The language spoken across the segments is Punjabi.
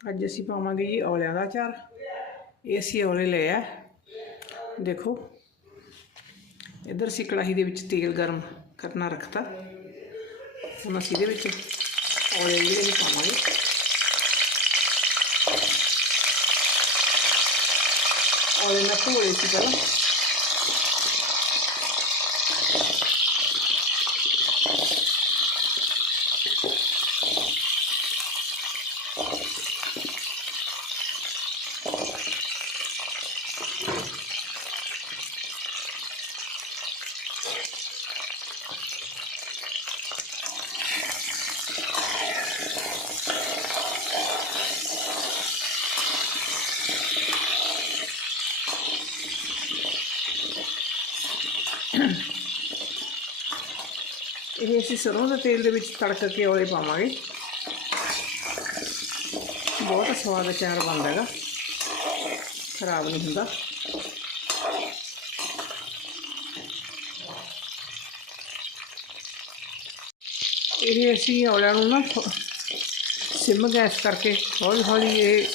ਅੱਜ ਅਸੀਂ ਪਾਵਾਂਗੇ ਜੀ ਔਲਿਆਂ ਦਾ ਅਚਾਰ ਇਹ ਅਸੀਂ ਔਲੇ ਲਏ ਆ ਦੇਖੋ ਇੱਧਰ ਅਸੀਂ ਕੜਾਹੀ ਦੇ ਵਿੱਚ ਤੇਲ ਗਰਮ ਕਰਨਾ ਰੱਖਤਾ ਹੁਣ ਅਸੀਂ ਇਹਦੇ ਵਿੱਚ ਔਲੇ ਜਿਹੜੇ ਵੀ ਪਾਵਾਂਗੇ ਔਲੇ ਮੈਂ ਧੋਲੇ ਸੀ ਪਹਿਲਾਂ ਇਹ ਅਸੀਂ ਸਰੋਂ ਦੇ ਤੇਲ ਦੇ ਵਿੱਚ ਤੜਕ ਕੇ ਔਲੇ ਪਾਵਾਂਗੇ। ਬਹੁਤ ਸਵਾਦ ਅਚਾਰ ਬਣਦਾ ਹੈਗਾ। ਖਰਾਬ ਨਹੀਂ ਹੁੰਦਾ। ਇਹ ਅਸੀਂ ਔਲਿਆਂ ਨੂੰ ਨਾ ਥੋ- ਸਿਮ ਗੈਸ ਕਰਕੇ ਹੌਲੀ ਹੌਲੀ ਇਹ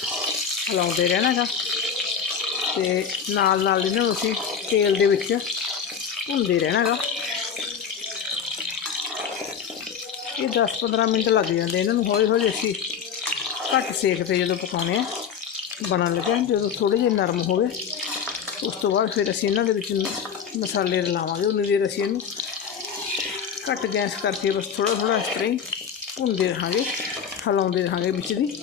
ਹਲਾਉਂਦੇ ਰਹਿਣਾ ਗਾ ਤੇ ਨਾਲ ਨਾਲ ਇਹਨਾਂ ਨੂੰ ਅਸੀਂ ਤੇਲ ਦੇ ਵਿੱਚ ਭੁੰਨਦੇ ਰਹਿਣਾ ਗਾ। ਇਹ 10-15 ਮਿੰਟ ਲੱਗ ਜਾਂਦੇ ਇਹਨਾਂ ਨੂੰ। ਹੌਲੀ ਹੌਲੀ ਅਸੀਂ ਘੱਟ ਸੇਕ ਤੇ ਜਦੋਂ ਪਕਾਉਣੇ ਆ, ਬਣਨ ਲੱਗੇ ਜਦੋਂ ਥੋੜੇ ਜਿਹੇ ਨਰਮ ਹੋਵੇ, ਉਸ ਤੋਂ ਬਾਅਦ ਫਿਰ ਅਸੀਂ ਇਹਨਾਂ ਦੇ ਵਿੱਚ ਮਸਾਲੇ ਰਲਾਵਾਂਗੇ। ਉਨੀ ਦੇਰ ਅਸੀਂ ਇਹਨੂੰ ਘੱਟ ਗੈਸ ਕਰਕੇ ਬਸ ਥੋੜਾ ਥੋੜਾ ਇਸ ਤਰ੍ਹਾਂ ਹੀ ਭੁੰਨਦੇ ਰਹਾਂਗੇ, ਹਲਾਉਂਦੇ ਰਹਾਂਗੇ ਵਿੱਚ ਦੀ।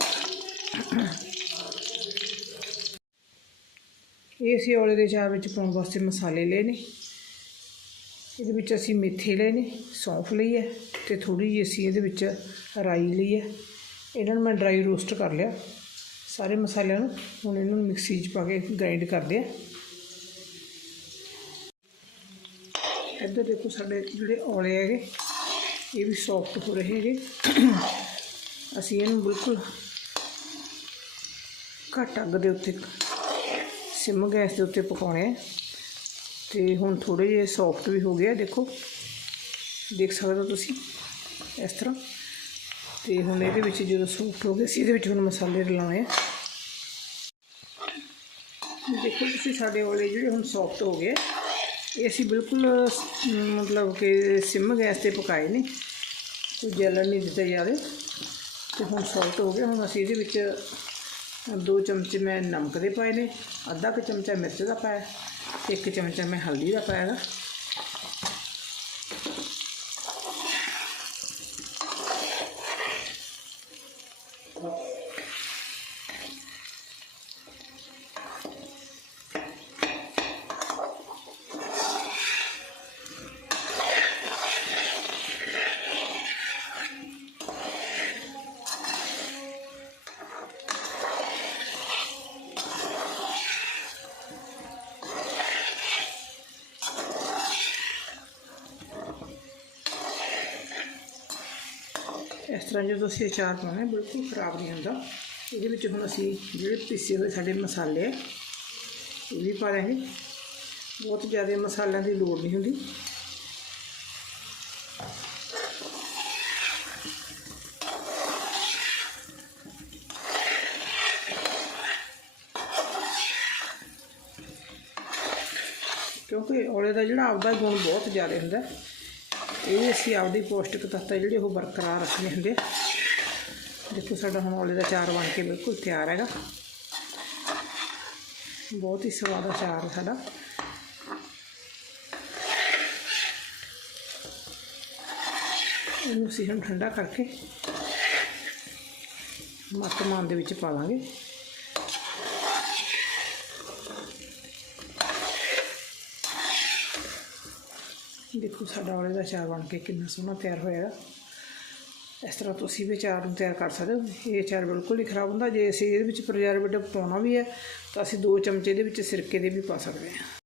ਇਹ ਅਸੀਂ ਔਲੇ ਦੇ ਚਾਹ ਵਿੱਚ ਪਾਉਣ ਵਾਸਤੇ ਮਸਾਲੇ ਲਏ ਨੇ। ਇਹਦੇ ਵਿੱਚ ਅਸੀਂ ਮੇਥੇ ਲਏ ਨੇ, ਸੌਂਫ ਲਈ ਹੈ ਤੇ ਥੋੜੀ ਜਿਹੀ ਅਸੀਂ ਇਹਦੇ ਵਿੱਚ ਰਾਈ ਲਈ ਹੈ। ਇਹਨਾਂ ਨੂੰ ਮੈਂ ਡਰਾਈ ਰੋਸਟ ਕਰ ਲਿਆ। ਸਾਰੇ ਮਸਾਲਿਆਂ ਨੂੰ ਹੁਣ ਇਹਨਾਂ ਨੂੰ ਮਿਕਸੀ 'ਚ ਪਾ ਕੇ ਗ੍ਰਾਈਂਡ ਕਰਦੇ ਆ ਇੱਧਰ ਦੇਖੋ ਸਾਡੇ ਜਿਹੜੇ ਔਲੇ ਹੈਗੇ, ਇਹ ਵੀ ਸੌਫਟ ਹੋ ਰਹੇ ਹੈਗੇ। ਅਸੀਂ ਇਹਨੂੰ ਬਿਲਕੁਲ ਘੱਟ ਅੱਗ ਦੇ ਉੱਤੇ, ਸਿਮ ਗੈਸ ਦੇ ਉੱਤੇ ਪਕਾਉਣੇ ਆ। ਤੇ ਹੁਣ ਥੋੜੇ ਜਿਹੇ ਸੌਫਟ ਵੀ ਹੋ ਗਿਆ ਦੇਖੋ। ਦੇਖ ਸਕਦੇ ਹੋ ਤੁਸੀਂ ਇਸ ਤਰ੍ਹਾਂ। ਤੇ ਹੁਣ ਇਹਦੇ ਵਿੱਚ ਜਦੋਂ ਸੌਫਟ ਹੋ ਗਏ ਅਸੀਂ ਇਹਦੇ ਵਿੱਚ ਹੁਣ ਮਸਾਲੇ ਰਲਾਉਣੇ ਆ। ਦੇਖੋ ਤੁਸੀਂ ਸਾਡੇ ਔਲੇ ਜਿਹੜੇ ਹੁਣ ਸੌਫਟ ਹੋ ਗਏ, ਇਹ ਅਸੀਂ ਬਿਲਕੁਲ ਮਤਲਬ ਕਿ ਸਿਮ ਗੈਸ ਤੇ ਪਕਾਏ ਨੇ। ਕੋਈ ਜਲਣ ਨਹੀਂ ਦਿੱਤਾ ਜਾਵੇ ਤੇ ਹੁਣ ਸੌਫਟ ਹੋ ਗਿਆ ਹੁਣ ਅਸੀਂ ਇਹਦੇ ਵਿੱਚ ਦੋ ਚਮਚੇ ਮੈਂ ਨਮਕ ਦੇ ਪਾਏ ਨੇ, ਅੱਧਾ ਕੁ ਚਮਚਾ ਮਿਰਚ ਦਾ ਪਾਇਆ। ਇੱਕ ਚਮਚਾ ਮੈਂ ਹਲਦੀ ਦਾ ਪਾਇਆ ਗਾ ਇਸ ਤਰ੍ਹਾਂ ਜਦੋਂ ਅਸੀਂ ਅਚਾਰ ਪਾਉਣਾ, ਬਿਲਕੁਲ ਖਰਾਬ ਨਹੀਂ ਹੁੰਦਾ। ਇਹਦੇ ਵਿੱਚ ਹੁਣ ਅਸੀਂ ਜਿਹੜੇ ਪੀਸੇ ਹੋਏ ਸਾਡੇ ਮਸਾਲੇ ਆ ਇਹ ਵੀ ਪਾ ਲਾਂਗੇ ਬਹੁਤ ਜ਼ਿਆਦਾ ਮਸਾਲਿਆਂ ਦੀ ਲੋੜ ਨਹੀਂ ਹੁੰਦੀ। ਕਿਉਂਕਿ ਔਲੇ ਦਾ ਜਿਹੜਾ ਆਪਦਾ ਗੁਣ ਬਹੁਤ ਜ਼ਿਆਦਾ ਹੁੰਦਾ। ਇਹ ਅਸੀਂ ਆਪਦੀ ਪੌਸ਼ਟਿਕ ਤੱਤ ਜਿਹੜੇ ਉਹ ਬਰਕਰਾਰ ਰੱਖਣੇ ਹੁੰਦੇ। ਆ। ਦੇਖੋ ਸਾਡਾ ਹੁਣ ਔਲੇ ਦਾ ਚਾਰ ਬਣ ਕੇ ਬਿਲਕੁਲ ਤਿਆਰ ਹੈਗਾ। ਬਹੁਤ ਹੀ ਸਵਾਦ ਅਚਾਰ ਹੈ ਸਾਡਾ। ਇਹਨੂੰ ਅਸੀਂ ਹੁਣ ਠੰਡਾ ਕਰਕੇ ਮਤਮਾਨ ਦੇ ਵਿੱਚ ਪਾ ਲਾਂਗੇ ਦੇਖੋ ਸਾਡਾ ਔਲੇ ਦਾ ਚਾਰ ਬਣ ਕੇ ਕਿੰਨਾ ਸੋਹਣਾ ਤਿਆਰ ਹੋਇਆ ਇਸ ਤਰ੍ਹਾਂ ਤੁਸੀਂ ਵੀ ਚਾਰ ਨੂੰ ਤਿਆਰ ਕਰ ਸਕਦੇ ਹੋ। ਇਹ ਚਾਰ ਬਿਲਕੁਲ ਹੀ ਖਰਾਬ ਹੁੰਦਾ। ਜੇ ਅਸੀਂ ਇਹਦੇ ਵਿੱਚ ਪ੍ਰਜਰਵੇਟਿਵ ਪਾਉਣਾ ਵੀ ਹੈ, ਤਾਂ ਅਸੀਂ ਦੋ ਚਮਚੇ ਦੇ ਵਿੱਚ ਸਿਰਕੇ ਦੇ ਵੀ ਪਾ ਸਕਦੇ ਹਾਂ।